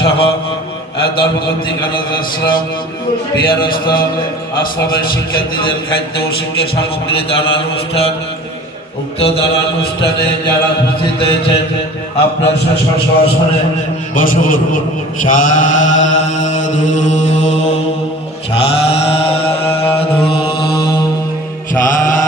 সহ ধর্মতান্ত্রিক আশ্রম বিহারস্থ আশ্রমের শিক্ষার্থীদের খাদ্য ও শিক্ষা সামগ্রী দান অনুষ্ঠান। উক্ত দান অনুষ্ঠানে যারা উপস্থিত হয়েছে আপনার শাসনে বসুন। সাধু সাধু সাধু।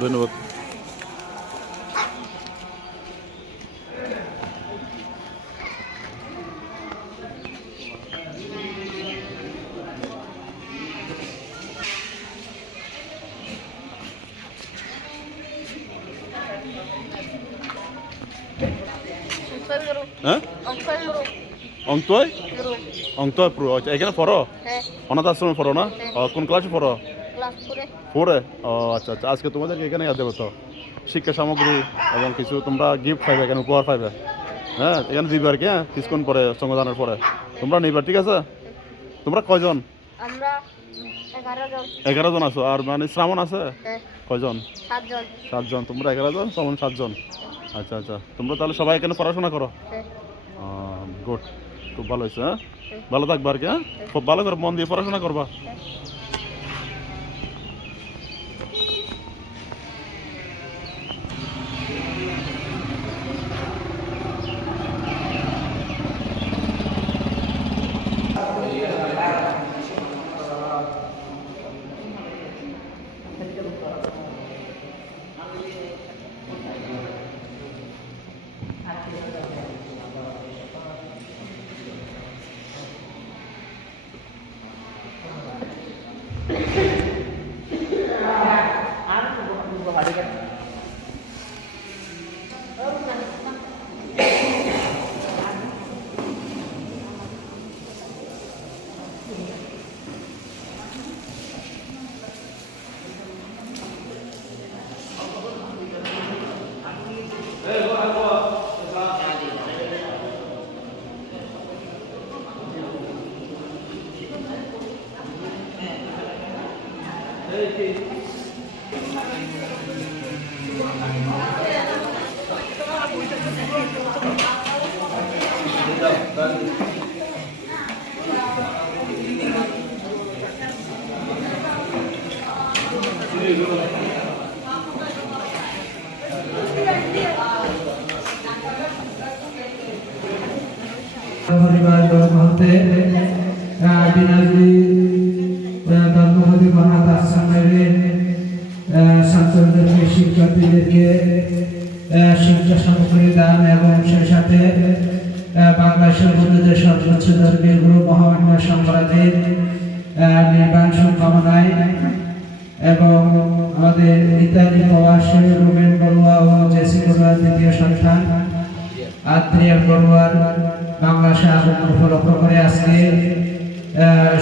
ধন্যবাদ। হ্যাঁ অঙ্কয় অঙ্কয় পুরো আচ্ছা এখানে পড়ো অনাথ আশ্রমে পড়ো না কোন ক্লাসে পড়ো ফোরে ও আচ্ছা আচ্ছা আজকে তোমাদেরকে এখানে দেবো তো শিক্ষা সামগ্রী এবং কিছু তোমরা গিফট পাইবে এখানে উপহার পাইবে হ্যাঁ এখানে দিবে আর কি হ্যাঁ কিছুক্ষণ পরে সংবিধানের পরে তোমরা নিবে ঠিক আছে তোমরা কয়জন 11 জন আছো আর মানে শ্রাবণ আছে কয়জন 7 জন তোমরা 11 জন শ্রাবণ 7 জন আচ্ছা আচ্ছা তোমরা তাহলে সবাই এখানে পড়াশোনা করো গুড খুব ভালো হয়েছে হ্যাঁ ভালো থাকবা আর কি হ্যাঁ খুব ভালো করে মন দিয়ে পড়াশোনা করবা পরিবার মধ্যে বিনাজী ধর্মপতি মহাত আশ্রমের ছাত্রদেরকে শিক্ষার্থীদেরকে শিক্ষা সামগ্রী দান এবং সেই সাথে বাংলাদেশের বন্ধুদের সর্বোচ্চ ধর্মীয় গুরু মহামান্য সম্রাটের নির্বাণ শুভকামনায় এবং আমাদের ইতালি প্রবাসী রুবেন বড়ুয়া ও জেসি বড়ুয়ার দ্বিতীয় সন্তান আত্রিয়ার বড়ুয়ার বাংলাদেশে আগমন উপলক্ষ করে আজকে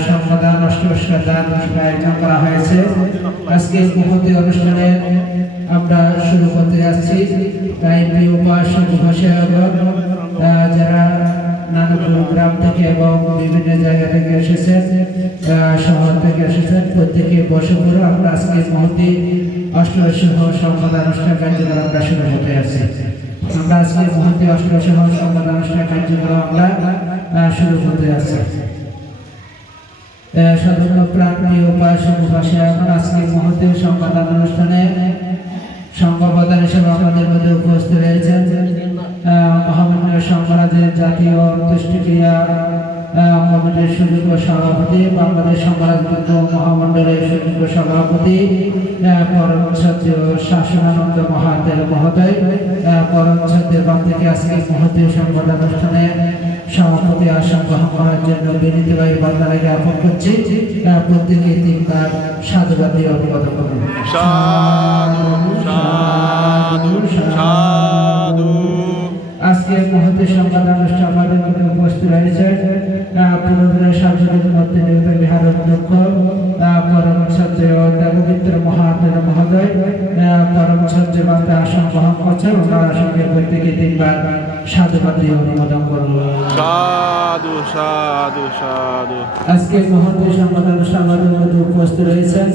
সম্পাদন অষ্টমস্কার দান আয়োজন করা হয়েছে। আজকে মহতী অনুষ্ঠানে আমরা শুরু করতে যাচ্ছি। তাই প্রিয় উপাসক উপাসক যারা নানান গ্রাম থেকে এবং বিভিন্ন জায়গা থেকে এসেছেন, শহর থেকে এসেছেন, প্রত্যেকে বসে পড়ে আমরা আজকে মহতী অষ্টসহ সম্পাদন অনুষ্ঠান কার্যক্রম আমরা শুরু করতে যাচ্ছি। আমরা আজকে মহতী অষ্টসহ সম্পাদন অনুষ্ঠান কার্যক্রম আমরা শুরু করতে যাচ্ছি। সাধারণ প্রাণী উপাসক উপাসক আজকে মহতী সম্পাদন অনুষ্ঠানে সংঘপ্রধান হিসেবে আমাদের মধ্যে উপস্থিত রয়েছেন মহামান্য সংঘরাজের জাতীয় অন্ত্যেষ্টিক্রিয়া কমিটির সুযোগ্য সভাপতি, বাংলাদেশ সংঘরাজ মহামণ্ডলের সুযোগ্য সভাপতি পরম সত্য শাসনানন্দ মহাতের মহোদয়। পরম সত্যের বাদ থেকে আজকে মহতী সংবাদ অনুষ্ঠানে সভাপতি আসন গ্রহণ করার জন্য বিনীতভাবে বার্তালায় জ্ঞাপন করছি। প্রত্যেকে তিনবার সাধুবাদ দিয়ে অভিবাদন করুন। আজকে মহতী সংবাদ অনুষ্ঠান আমাদের মধ্যে উপস্থিত রয়েছে পুরোদরের সাংসদের মধ্যে বিহার অধ্যক্ষ পরম সত্য দেবমিত্র মহাতের মহোদয়। পরম সত্য বার্তা আসন গ্রহণ করছে, ওনার আসনকে প্রত্যেকে তিনবার সাধুবাদ দিয়ে অনুমোদন করুন। সাধু সাধু সাধু। আজকে মহতী সংবাদ অনুষ্ঠান আমাদের মধ্যে উপস্থিত রয়েছেন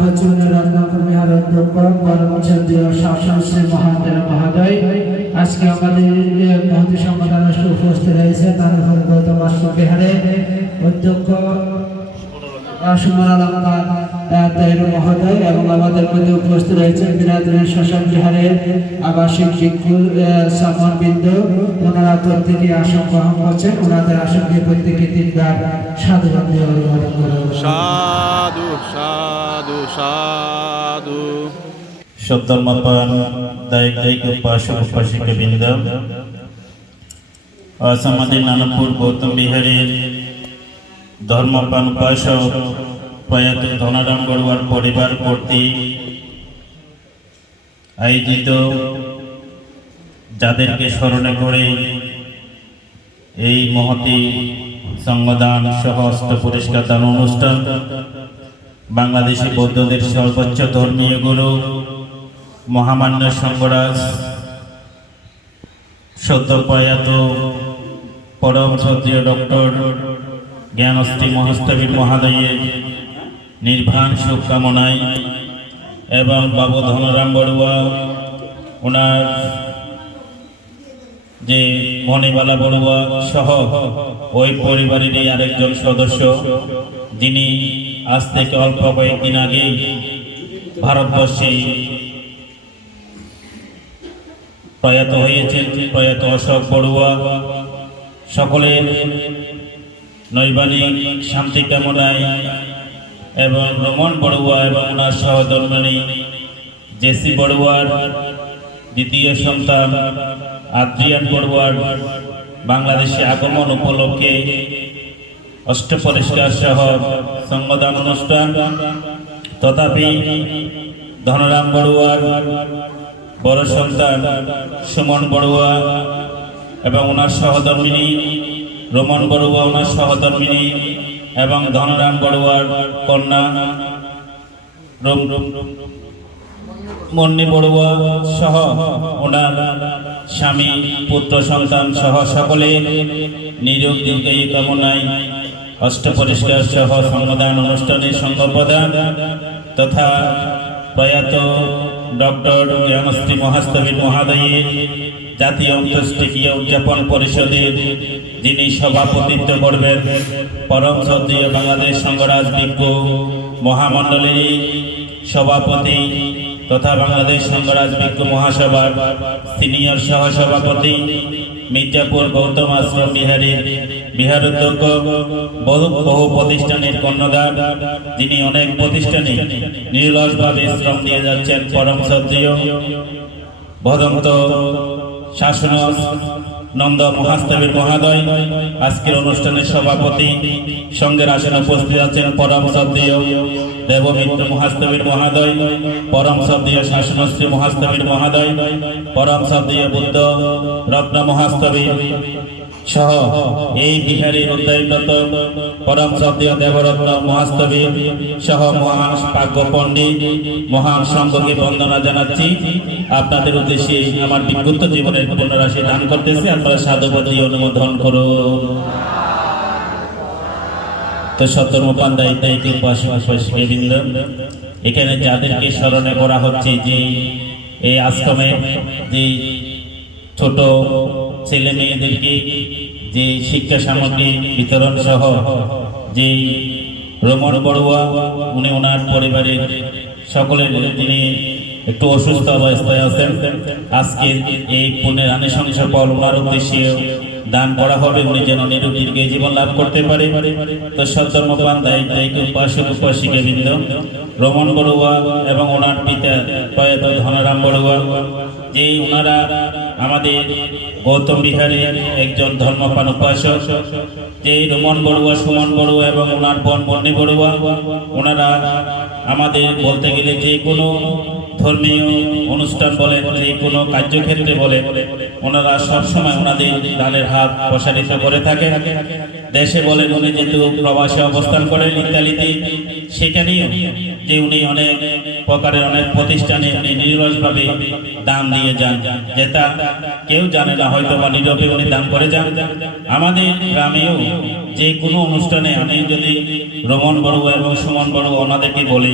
পশ্চিমবঙ্গের রত্নাকর বিহার অধ্যক্ষ পরম সত্য শাসন শ্রী মহাতের মহোদয়। আজকে আমাদের মহতী সংবাদ অনুষ্ঠানে উপস্থিত রয়েছেন নানুপুর গৌতম আশ্রম বিহারের অধ্যক্ষ সুমন আলমকার তৈর মহোদয় এবং আমাদের মধ্যে উপস্থিত রয়েছেন বিরাদরের শ্মশান বিহারের আবাসিক শিক্ষক সামরবৃন্দ। ওনারা প্রত্যেকে আসন গ্রহণ করছেন, ওনাদের আসনকে প্রত্যেকে তিনবার সাধুবাদ দিয়ে অনুমোদন করুন। সাধু সাধু সাধু। সত্যমাপান দায়িক উপাসক উপাসিকা বৃন্দ, আজ আমাদের নানপুর গৌতম বিহারের ধর্মপান উপাসক প্রয়াত ধনারাম বড়ুয়ার পরিবার কর্তৃক আয়োজিত যাদেরকে স্মরণে করে এই মহতী সংগদান সহ অস্ত্র পুরস্কার দান অনুষ্ঠান বাংলাদেশি বৌদ্ধদের সর্বোচ্চ ধর্মীয় গুরু মহামান্য সংঘরাজ সদ্য প্রয়াত পরম শ্রদ্ধেয় ডক্টর জ্ঞানশ্রী মহাস্তবীর মহাদয়ের নির্বাণ শুভকামনায় এবং বাবু ধনরাম বড়ুয়া ওনার যে মণিবালা বড়ুয়া সহ ওই পরিবারেরই আরেকজন সদস্য যিনি আজ থেকে অল্প কয়েকদিন আগে ভারতবর্ষে প্রয়াত হয়েছেন, প্রয়াত অশোক বড়ুয়া। সকলের নৈবাণিক শান্তি কামনায় এবং রমন বড়ুয়া এবং ওনার সহধর্মিণী জেসি বড়ুয়ার দ্বিতীয় সন্তান আদ্রিয়ান বড়ুয়ার বাংলাদেশে আগমন উপলক্ষে অষ্ট পরিষ্কার সহ সংগদান অনুষ্ঠান। তথাপি ধনরাম বড়ুয়ার বড় সন্তান সুমন বড়ুয়া এবং ওনার সহধর্মিণী রমন বড়ুয়া, ওনার সহধর্মিণী এবং ধনরাম বড়ুয়ার কন্যা মন্নি বড়ুয়া সহ ওনার স্বামী পুত্র সন্তান সহ সকলে নিরোগ দীর্ঘায়ু কামনায় অষ্টপরিষ্কার সহ সংবিধান অনুষ্ঠানের সংঘ প্রধান তথা প্রয়াত ডক্টর জ্ঞানশ্রী মহাস্তবীর মহাদয়ের জাতীয় অন্ত্যেষ্টিক্রিয়া উদযাপন পরিষদের যিনি সভাপতিত্ব করবেন, পরম শ্রদ্ধেয় বাংলাদেশ সংঘরাজ বিজ্ঞ মহামণ্ডলীর সভাপতি তথা বাংলাদেশ সংঘরাজ বিজ্ঞ মহাসভার সিনিয়র সহসভাপতি মির্জাপুর গৌতম আশ্রম বিহারের বিহারোধ্যক্ষ, বহু প্রতিষ্ঠানের কর্ণধার, যিনি অনেক প্রতিষ্ঠানে নিরলসভাবে শ্রম দিয়ে যাচ্ছেন, পরম শ্রদ্ধেয় ভদন্ত শাসন নন্দ মহাস্তবীর মহাদয় আজকের অনুষ্ঠানের সভাপতি, সঙ্গের আসনে উপস্থিত আছেন পরম শ্রদ্ধেয় দেবমিত্র মহাস্তবীর মহাদয়, পরম শ্রদ্ধেয় শাসনশ্রী মহাস্তবীর মহাদয়, পরম শ্রদ্ধেয় বুদ্ধ রত্ন মহাস্তবীর সহ এই বিহারের উদ্যায়নত পরম শ্রদ্ধেয় দেবরত্ন মহাস্তবীর সহ মহান পাগ্য পণ্ডিত মহান সংঘকে বন্দনা জানাচ্ছি। আপনাদের উদ্দেশ্যে আমার বিক্ষুব্ধ জীবনের পুনরাশি দান করতেছি, আপনারা সাধুবাদী অনুমোদন করুন। তো সতর্মপান দায়িত্ব উপাসিকাবৃন্দ, এখানে যাদেরকে স্মরণে করা হচ্ছে যে এই আশ্রমে যে ছোট ছেলে মেয়েদেরকে যে শিক্ষা সামগ্রী বিতরণ সহ যে রমণ বড়ুয়া উনি ওনার পরিবারের সকলের যিনি একটু অসুস্থ অবস্থায় আছেন, আজকে এই পুণ্যের আনুষঙ্গিক ফল ওনার উদ্দেশ্যে দান করা হবে, উনি যেন নিরোগীর জীবন লাভ করতে পারে। তো সদ্ধর্মপান দায়িত্ব উপাসক উপাসিকাবৃন্দ, রমণ বড়ুয়া এবং ওনার পিতা প্রয়াত ধনরাম বড়ুয়া, যে ওনারা আমাদের গৌতম বিহারের একজন ধর্মপান উপাসক, যে রমণ বড়ুয়া, সুমন বড়ুয়া এবং ওনার বোন বন্নি বড়ুয়া, ওনারা আমাদের বলতে গেলে যে কোনো ধর্মীয় অনুষ্ঠান বলেন, যে কোনো কার্যক্ষেত্রে বলেন, ওনারা সবসময় ওনাদের দানের হাত প্রসারিত করে থাকেন। দেশে বলেন উনি যেহেতু প্রবাসে অবস্থান করেন ইতালিতে, সেখানেও যে উনি অনেক প্রকারের অনেক প্রতিষ্ঠানে উনি নিরলসভাবে দান দিয়ে যান, যেটা কেউ জানে না, হয়তো বা নীরবে উনি দান করে যান। আমাদের গ্রামেও যে কোনো অনুষ্ঠানে আমি যদি রমণ বড়ুয়া এবং সুমন বড়ুয়া ওনাদেরকে বলি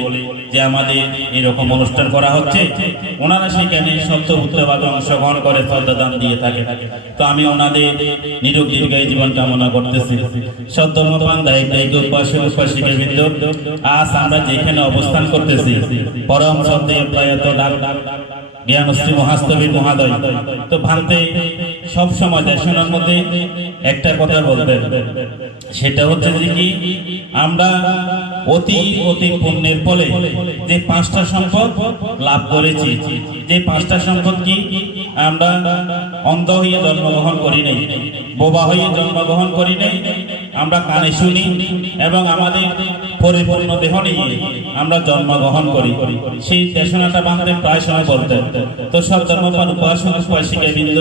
যে আমাদের এরকম অনুষ্ঠান করা হচ্ছে, ওনারা সেখানে সত্যবুদ্ধভাবে অংশগ্রহণ করে শ্রদ্ধাদান দিয়ে থাকে। তো আমি ওনাদের নিরোগ দীর্ঘায়ু জীবন কামনা করতেছি। সদ্ধর্মপান দায়িত্ব উপাসক উপাসিকাবৃন্দ, আজ আমরা যেখানে অবস্থান করতেছি পরম শ্রদ্ধেয় প্রয়াত জ্ঞানশ্রী মহাস্তবীর মহাদয় তো ভান্তে সব সময় দেশনার মধ্যে একটা কথা বলবেন, সেটা হচ্ছে যে কি আমরা অতি অতি পুণ্যের ফলে যে পাঁচটা সম্পদ লাভ করেছি, যে পাঁচটা সম্পদ কি, আমরা অন্ধ হয়ে জন্মগ্রহণ করি নাই, বোবা হয়ে জন্মগ্রহণ করি নাই, আমরা কানে শুনি এবং আমাদের পরিপূর্ণ দেহ নিয়ে আমরা জন্মগ্রহণ করি। সেই দেশনাটা বাংলাতে প্রায় সময় বলতেন। তো সদ্ধর্মপান উপাসক উপাসিকাবৃন্দ,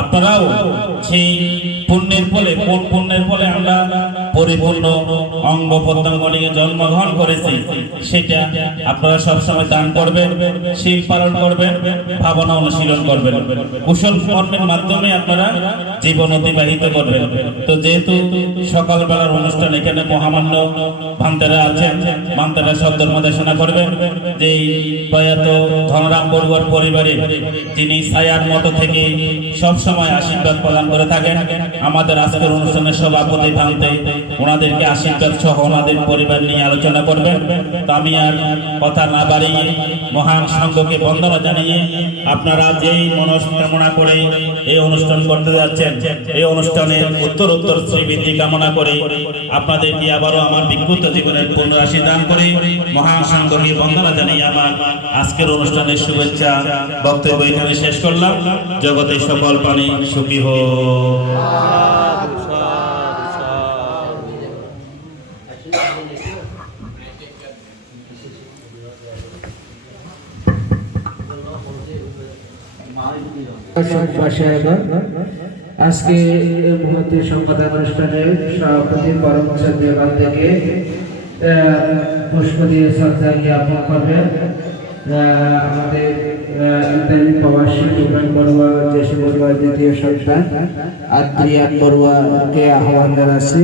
আপনারাও সেই পুণ্যের ফলে, কোন পুণ্যের ফলে আমরা পরিপূর্ণ অঙ্গ প্রত্যঙ্গ নিয়ে জন্মগ্রহণ করেছি, সেটা আপনারা সবসময় দান করবেন, শীল পালন করবেন, ভাবনা অনুশীলন করবেন, কুশল কর্মের মাধ্যমে আপনারা জীবন অতিবাহিত করবেন। তো যেহেতু সকালবেলার অনুষ্ঠান, এখানে মহামান্য ভান্তেরা আছেন, ভান্তেরা সদ্ধর্ম দেশনা করবেন, যে প্রয়াত ধনরাম বড়ুয়ার পরিবারে যিনি ছায়ার মতো থেকে সবসময় আশীর্বাদ প্রদান করে থাকেন, আমাদের আজকের অনুষ্ঠানের সভাপতি ভান্তে ওনাদেরকে আশীর্বাদ সহ ওনাদের পরিবার নিয়ে আলোচনা করবেন। তো আমি আর কথা না বাড়িয়ে মহান সংঘকে বন্দনা জানিয়ে আপনারা যেই মনস্কামনা করে এই অনুষ্ঠান করতে যাচ্ছেন, এই অনুষ্ঠানের উত্তর উত্তর শ্রীবৃদ্ধি কামনা করে আপনাদেরকে আবারও আমার বিক্ষুব্ধ জীবনের পুনরাশি দান করে মহান সংঘকে বন্দনা জানিয়ে আমার আজকের অনুষ্ঠানের শুভেচ্ছা বক্তব্য এখানে শেষ করলাম। জগতের সকল প্রাণী সুখী হোক। আজকে ভারতীয় সংবাদ অনুষ্ঠানের সভাপতি পরম শ্রদ্ধেয় থেকে পুষ্প দিয়ে শ্রদ্ধা জ্ঞাপন করবেন আমাদের ইতালি প্রবাসী রূপেন বড়ুয়া, জেসি বড়ুয়া দ্বিতীয় সন্তান আদ্রিয়ান বড়ুয়াকে আহ্বান জানাচ্ছি।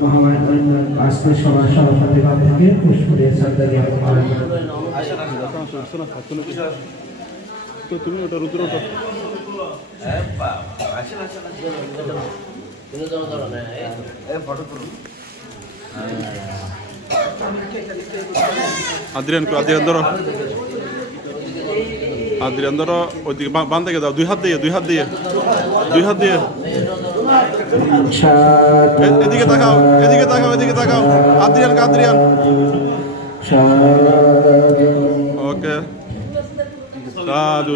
মহামান্য আজকে সবার সভাপতিগণ থেকে পুষ্পরিয়া সরকারি তো তুমি ওটা রুদ্র ওটা আদ্রিয়ান ধরো ওইদিকে বান থেকে দাও দুই হাত দিয়ে এদিকে তাকাও আদ্রিয়ান ওকে সাধু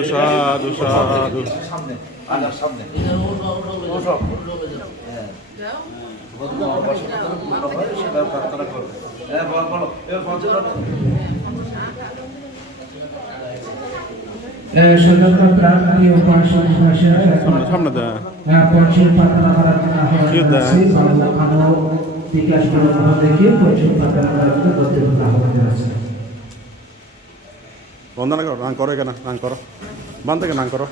স্বতন্ত্র প্রার্থী ও সামনে দেয় পশ্চিম প্রার্থনা করার জন্য বিকাশ দেখে পশ্চিম প্রার্থনা করার জন্য গতিপূর্ণ আহ্বান জানাচ্ছি। বন্দনা করো নাং করো এখানে নাং করো বান থেকে নাং করো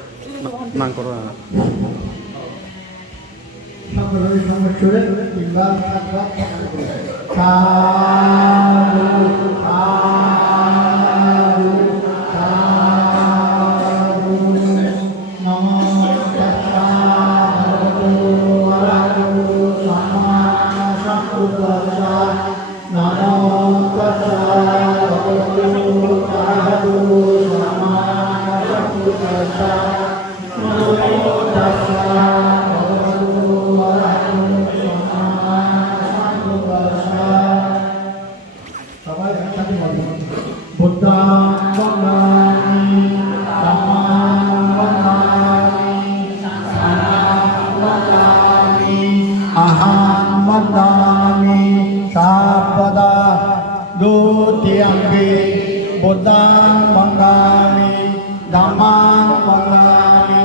Buddhang Bangami, Dhammang Bangami,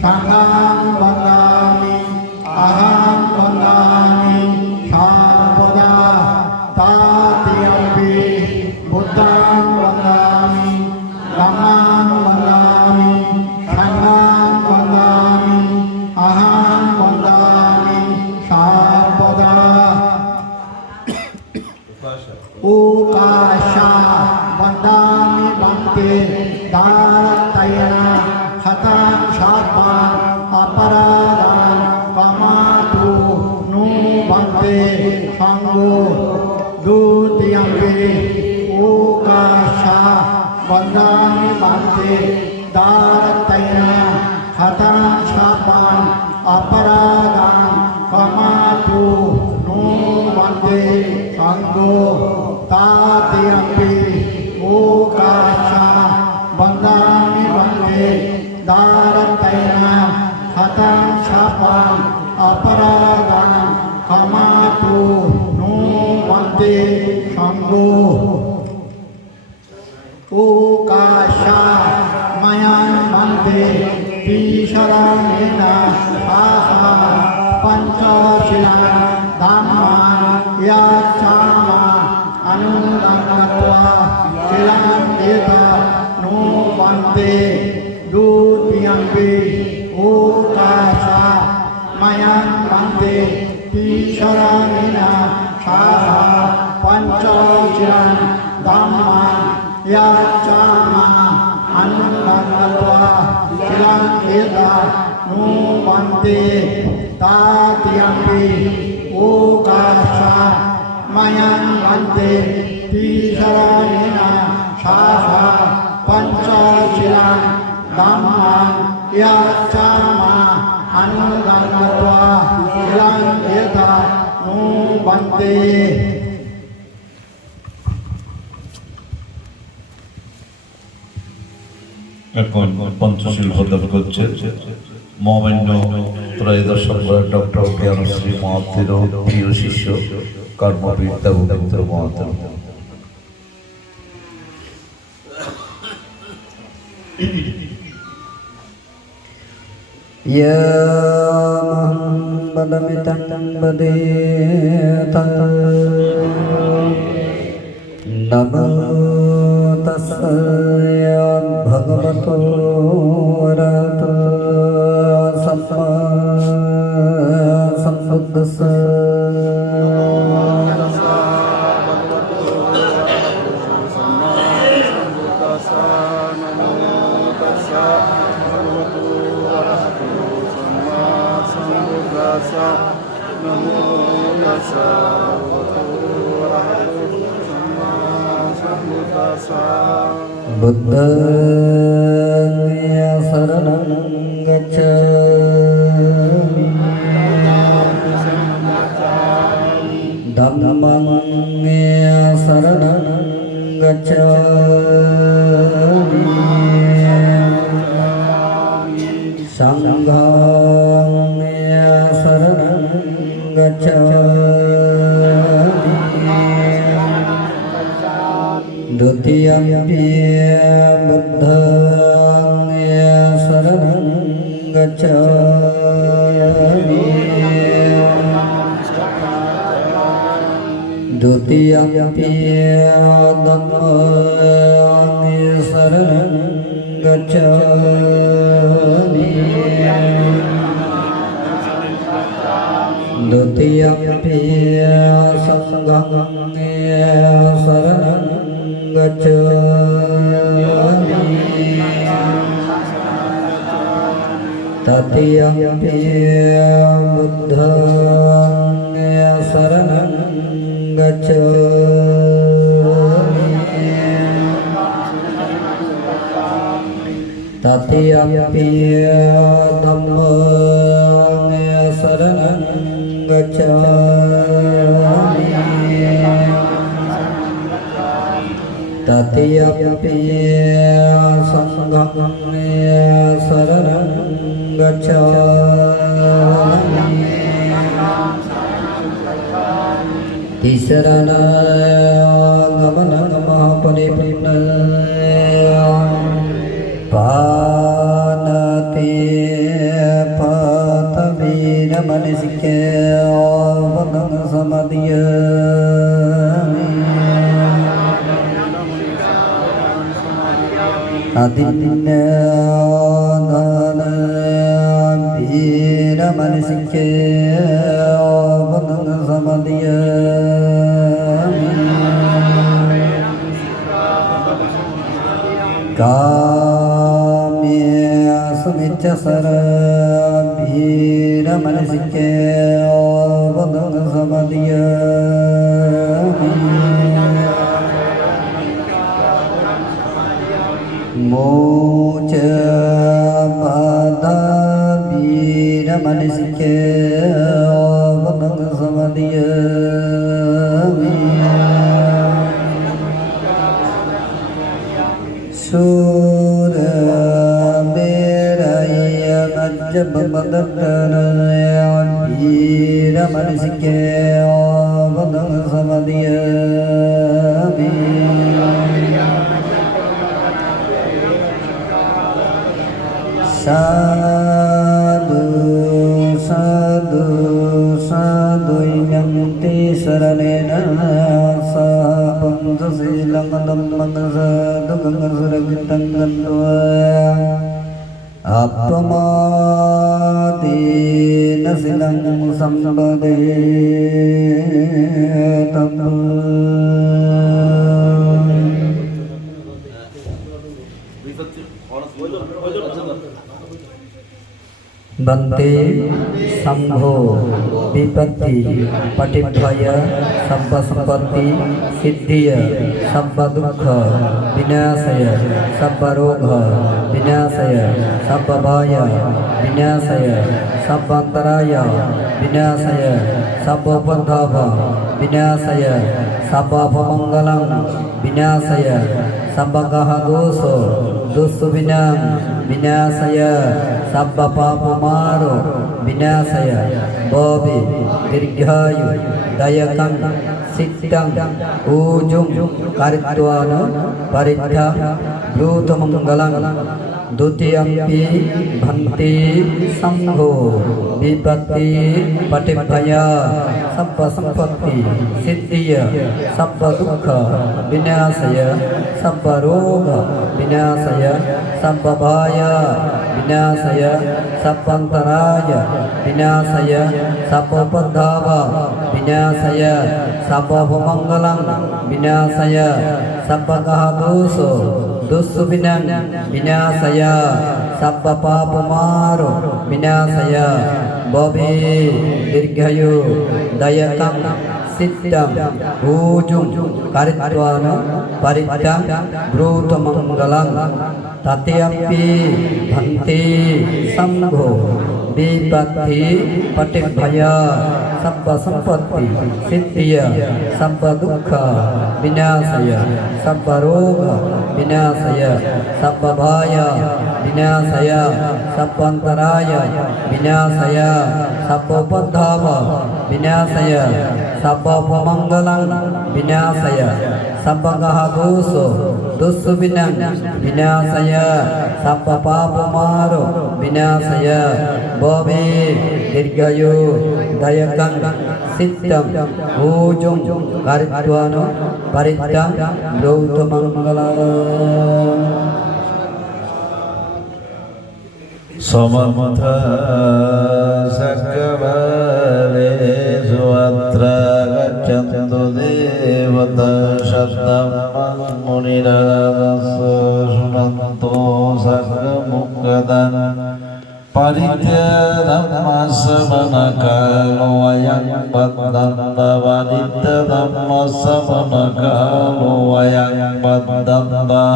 Sanghang Bangami, Aham Bangami, Sampada, Tatiyampi, Buddhang Bangami, Dhammang Bangami, Sanghang Bangami, Aham Bangami, Sampada, Ukasha Bandami Bhakti Daratayana Khatam Shapan Aparadan Kamatu Nu Bhakti Sango Dutiyampi Ukasha Bandami Bhakti Daratayana Khatam Shapan Aparadan Kamatu Nu Bhakti Sango Tatiyampi Ukasha Bandami Bhakti Daratayana Khatam Shapan Aparadan Kamatu Nu Bhakti Sango Ukasha Mayan Bhakti Pisharanena Aha Panchashila Dhamma Yachama Anudangatva Silam Deta No Bante Dutiyampi Ukasha Mayan Bante Pisharanena Saha Panchashilan Dhamma Yachama Anudangatva Silam Deta No Bante Tatiyampi Ukasha Mayan Bante Pisharanena Saha Panchashilan Dhamma Yachama Anudangatva Silam Deta No Bante এখন পঞ্চশীল প্রদান করছে মহামান্য ত্রয়োদশ সম্রাট doctor Gyanashree মহাতের প্রিয় শিষ্য কর্মবীর দেবকেন্দ্র মহাতের। নমো তস্যৈ ভগবতো অরহতো সম্মা সম্বুদ্ধস্য नमो तस्सा भगवतो अरहतो सम्मा सम्बुद्धास्सा बुद्धं शरणं गच्छामि धम्मं शरणं गच्छामि संघं शरणं गच्छामि द्वितीयंपि बुद्धं शरणं गच्छामि द्वितीयंपि धम्मं शरणं गच्छामि द्वितीयंपि संघं शरणं गच्छामि तृतीयंपि बुद्धं शरणं गच्छामि तृतीयंपि धम्मं शरणं गच्छामि तृतीयंपि संघं शरणं गच्छामि तीसरं गमनं महापरिपूर्णं पानते पातवीरमनसिके वदं समादयामि अदिन्नादान वीरमनसिके वदं समादयामि कामे सुमिच्च सरवीरमनसिके वदं समादयामि मोच बाधा वीरमनसिके वदं समादयामि सूर बेराय नज्जब बदकर वीरमनसिके वदं समादयामि साधु साधु साधु यन्ति शरणेन सह पंचशीलं धम्मं साधुकं सुरक्षितं गत्वा अपमादेन शिलं सम्पदेतं बन्ते संभो विपत्ति पटिभय सब संपत्ति सिद्धिय सब दुख विनाशय सब रोग विनाशय सब भय विनाशय सब अंतराय विनाशय सब उपद्रव विनाशय सब अपमंगलं विनाशय सब गह दोष विनाशय सब पाप मारो विनाशय भवि दीर्घायु दयकं सिद्धं ऊजुं कारित्वान परिद्धा ब्रूतमंगलं द्वितीयंपि भन्ति संघो विपत्ति पटिभय सब संपत्ति सिद्धिय सब दुख विनाशय सब रोग विनाशय सब भय विनाशय सब अंतराय विनाशय सब उपद्रव विनाशय सब अपमंगलं विनाशय सब गह दोष विनाशय sabba papamaro vinasaya bhavi dirghayu dayakam siddham ujum karitvana paritam brutamangalam tatyampi bhanti sambho vipatti patibhaya sabba sampatti siddhya sabba dukkha vinasaya sabba roga vinasaya sabba bhaya vinasaya sabbantaraya vinasaya sabba upadhava vinasaya sabba pamangalam vinasaya sabba gahadoso dusubinam vinasaya sabba papamaro vinasaya bhavi dirghayu dayakam siddham ujum karitvana paritam brutamangalam. Samantha Sakavale Suatra Gachantu Devata Shattam Munirasa Sunanto Sakamukadan Paritya Dhammasamanakalo Ayam Baddanda Paritya Dhammasamanakalo Ayam Baddanda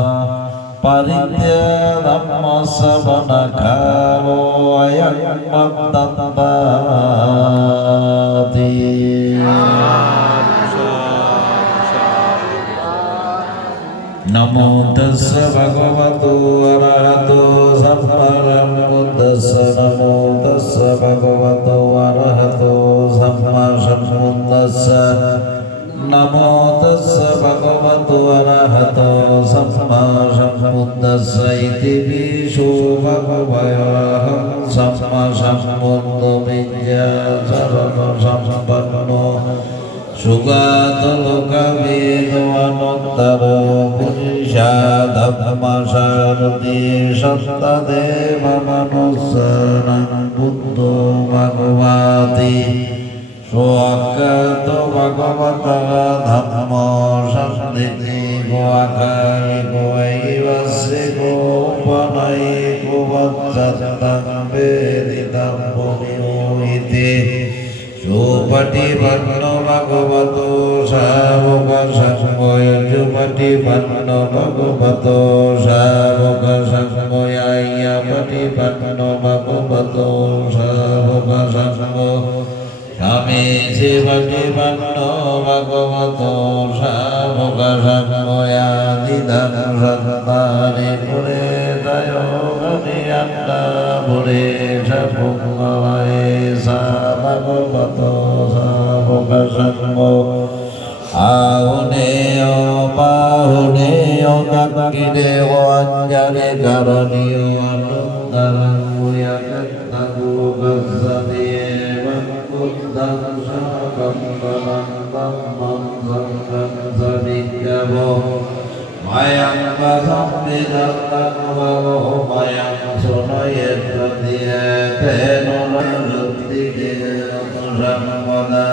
Paritya Dhammasamanakalo Ayam Baddanda Namo tassa bhagavato arahato sammasambuddhassa Namo tassa bhagavato arahato sammasambuddhassa Namo tassa bhagavato arahato sammasambuddhassa iti bisho bhagavayaham sammasambuddho vidya sarva sampanno Sugata loka vidanuttaro purisha dhammasarati sattadeva manusaram buddho bhagavati Swakato bhagavata dhammo samditi goakari goaivasya gopanai govatsatam veditam punimuhiti Supati Panno Bhagavato Savoka Sanghoya Supati Panno Bhagavato Savoka Sanghoya Yapati Panno Bhagavato Savoka Sangho Sami Sivati Panno Bhagavato Savoka Sanghoya Didam Sattari Pure Tayo Ganiyanda Pure Sapungavai Bhagavato Savoka Sangho Ahuneo Bahuneo Dakkineo Anjali Karaneo Anuttarangu Yakattagu Gassadieva Buddham Sakam Dhammam Sangam Sadikavo Mayam Vasam Vidattam Vavo Mayam Sunayetradhiye Teno Rarutike Ramvada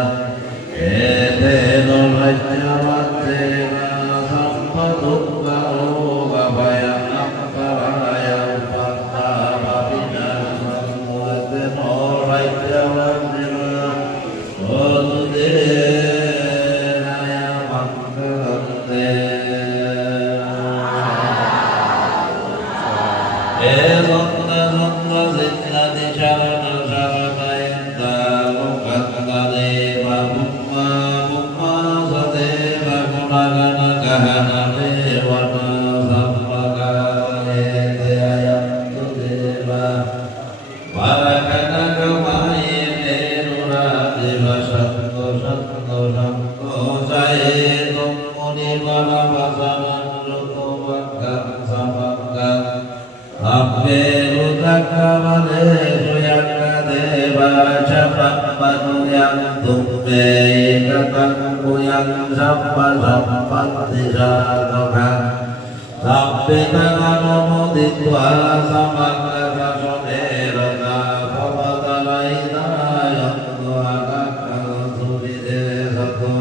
Eteno Rajyavatena Sampadukka Roga Vaya Amparaya Upattava Vinasam Eteno Rajyavatena Sodudenaya Mangalante Ezonda Zonda Zinnati Sharana Sharanayanta Mukattadeva Bhumma Bhumma Sadeva Gunagana Gahana Devana Sammagare Deyayantu Deva Varakana Gamaye Nerura Deva Shanto Shanto Shanto Sayetum Munivara Vasanan Ruto Vakam Samangam Abbe Rudakavale Suyaka Deva Chapamanu Yang Tumbe Ikatang Kuyang Sampa Sampati Sadhoka Sampe Tanano Muditwa Samangga Sasonera Pavatalaita Yantu Akakal Suride Sato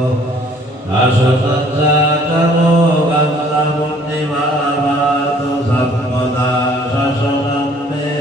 Asanasa Kalo Gamsa Punnima Matu Sammada Sasanam Me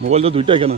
mobile তো দুইটা কেনা